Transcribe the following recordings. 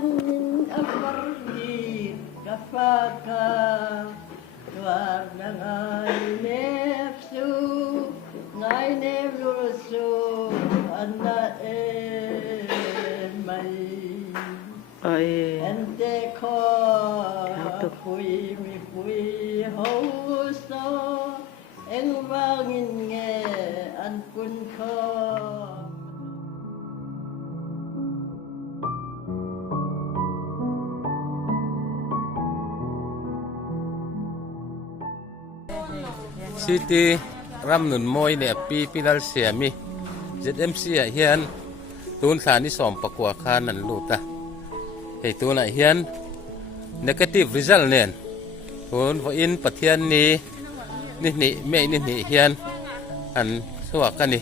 من أفرحي كفاك وأنا غاي نفسو أنا Ôi, أنت كوي مي هوسا إن واغن أن كن City ram nun moi ne pi pilal siami ZMC a hian tun thla ni som pakwa khan an luta hei tun a hian negative result nen tun vo in pathian ni ni hian an suwa kani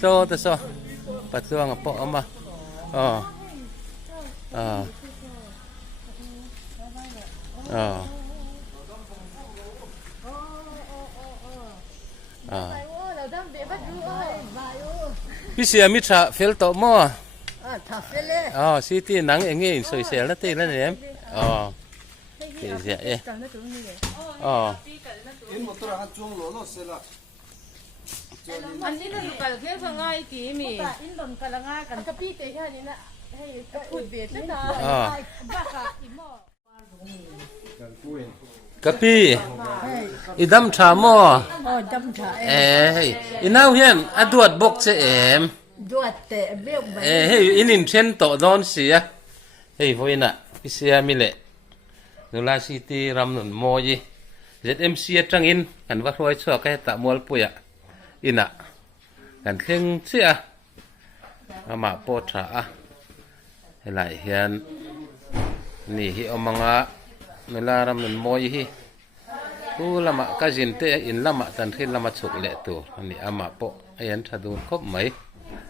so ta so patluang po amaพี่เสียมิตรเฟลโตมอCity nắng em nghe sôi sẻo nó tê nó ném thì sẽอันนี้เราไปเที่ยวสงายกี่มีอินลมกะละงากันกะปี้เตะแค่นี้นะให้พูดเบียดนี่นะบ้ากะอีหม้อกะปี้อีดำชามออีน่าเฮียนอดวดบกเจมดวดเตะเบี้ยวไปเฮ้ยอินินเชนโตดอนเสียเฮ้ยพวกน่ะพี่เสียมิเละนูลาซิตี้รำหนุนโมยีZMCจังอินกันว่ารวยชัวแค่ตะมัวปุยอิน่ะกันเครื่องเสียอามาโปชาให้ไหลเฮียนนี่ฮิอมังะนูลารำหนุนโมยีกูละมะกะจินเตอินละมะตันขึ้นละมะสุกเละตัวอันนี้อามาโปไอ้ยันชาดูครบไหม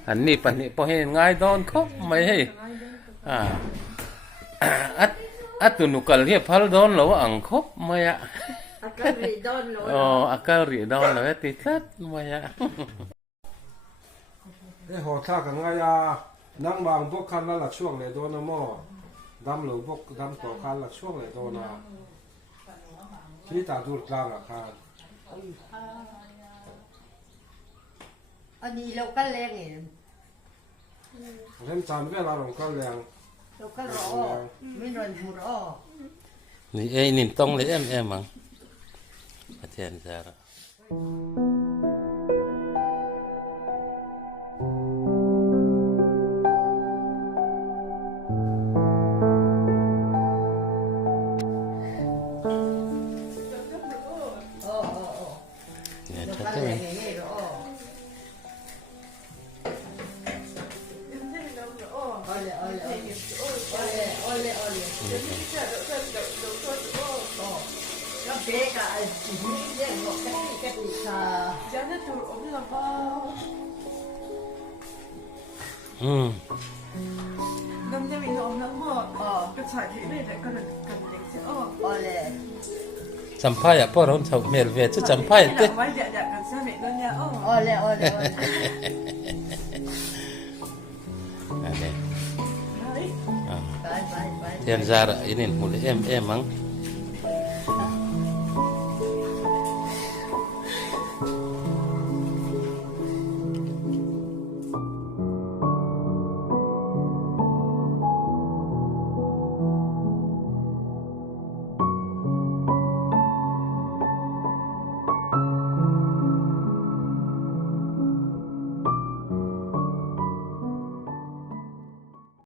อันนี้ปะนี่พอเห็นง่ายดอนครบไหมให้อัดตุนุกัลเฮียพัลดอนหรือว่าอังครบไหมอะอากาศรีดอนเนาะอากาศรีดอนหรือว่าติดทัดไหมอะหัวท่ากันง่ายนั่งบางพวกคันละหลักช่วงเลยโดนนะหม้อดำหรือพวกดำต่อคันหลักช่วงเลยโดนนะที่ตาดูดกลางอะคันอันนี้เราก็แรงเองเห็นจานเวลาเราก็แรงเราก็รอไม่นอนหูรอนี่ไอ้นี่ต้องเลยมั้งอาจารย์จะ남자 민호 엄마 그 자기네 내가 간댕지 올레 잠파야 뻐런 저 멜베 저 잠파야 때 말 약간 사람이 너냐 올레 Tiyan zara ini mulai em mang